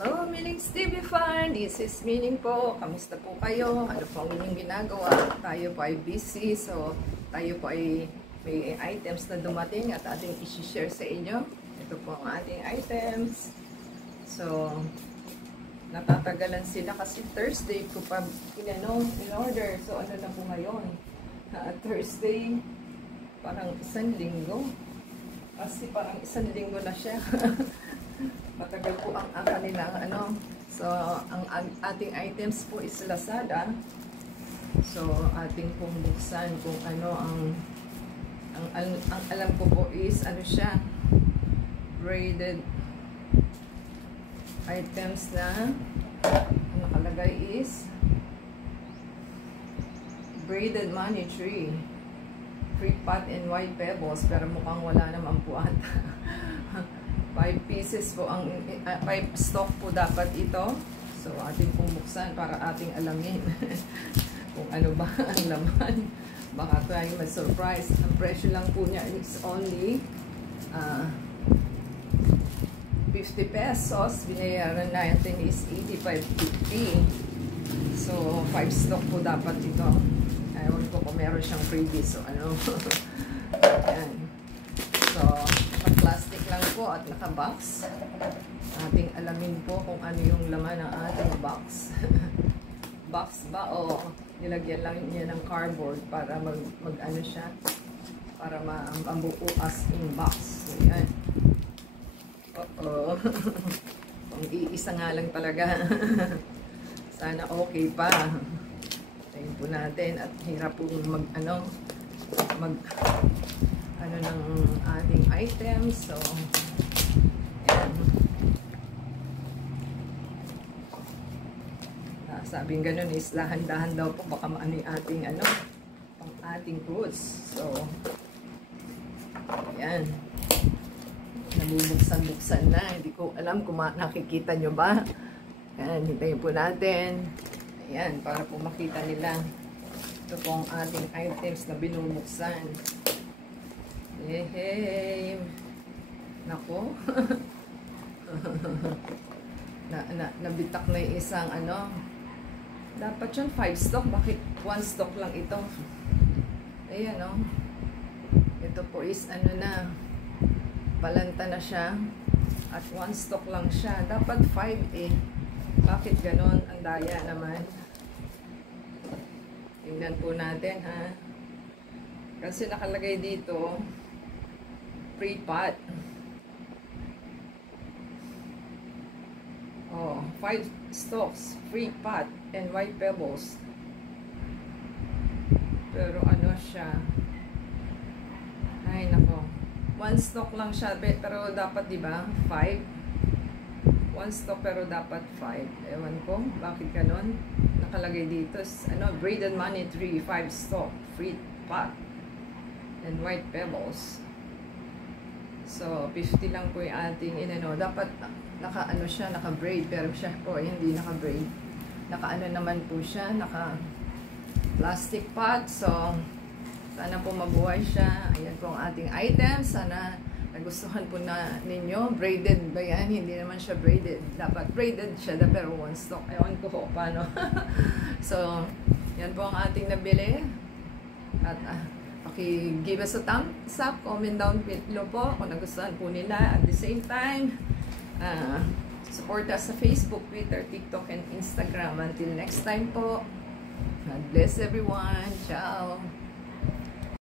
Hello, Mining's TV Fan! This is Mining po. Kamusta po kayo? Ano po ang inyong ginagawa? Tayo po ay busy. So, tayo po ay may items na dumating at ating isi-share sa inyo. Ito po ang ating items. So, natatagalan sila kasi Thursday ko pa in-order. So, ano na po ngayon? Thursday, parang isang linggo. Kasi parang isang linggo na siya. Matagal po ang kanilang ano. So, ang ating items po is Lazada. So, ating pong buksan kung ano ang alam ko po is ano siya, braided items na ang nakalagay is braided money tree, free pot and white pebbles, pero mukhang wala naman po ata. 5 pieces po ang 5 stock po dapat ito. So ating pong buksan para ating alamin kung ano ba ang laman. Baka tayo ma-surprise. Ang presyo lang po niya is only 50 pesos. Binayaran natin is 85.50. So 5 stock po dapat ito. Ewan ko kung meron siyang freebie. So ano. Ayan. So plastic lang po at naka-box. Ating alamin po kung ano yung laman ng ating box. Box ba o nilagyan lang niya ng cardboard para mag-ano siya, para mabuo as in box. So yan. Kung iisa nga lang talaga. Sana okay pa. Tingnan po natin at hirap po mag ng ating items. So, yan. Sabing ganun is dahan-dahan daw po baka maano yung ating pang ating fruits. So, yan. Nabubuksan-buksan na. Hindi ko alam kung nakikita nyo ba. Yan, hintayin po natin. Ayan, para po makita nila. Ito po ang ating items na binubuksan. Hey. Nako. Nabitak na yung isang dapat yun 5 stock. Bakit 1 stock lang ito? Ayan ito po is palanta na siya. At 1 stock lang siya. Dapat 5 eh. Bakit ganon? Ang daya naman. Tingnan po natin ha. Kasi nakalagay dito free pot. 5 stalks, free pot, and white pebbles. Pero ano siya? Ay nako. 1 stock lang siya, pero dapat 'di ba? 5. 1 stock pero dapat 5. Ewan ko, bakit ganon? Nakalagay dito braided money tree, 5 stock, free pot, and white pebbles. So, 50 lang po yung ating dapat siya, naka-braid, pero siya po hindi naka-braid. Naman po siya, naka-plastic pot. So, sana po mabuhay siya. Ayan po ang ating items. Sana nagustuhan po na ninyo. Braided ba yan? Hindi naman siya braided. Dapat braided siya, pero 1 stock. Ewan ko paano. So, yan po ang ating nabili. At, give us a thumbs up, comment down below po kung nagustuhan po nila. At the same time, support us sa Facebook, Twitter, TikTok, and Instagram. Until next time po, God bless everyone. Ciao!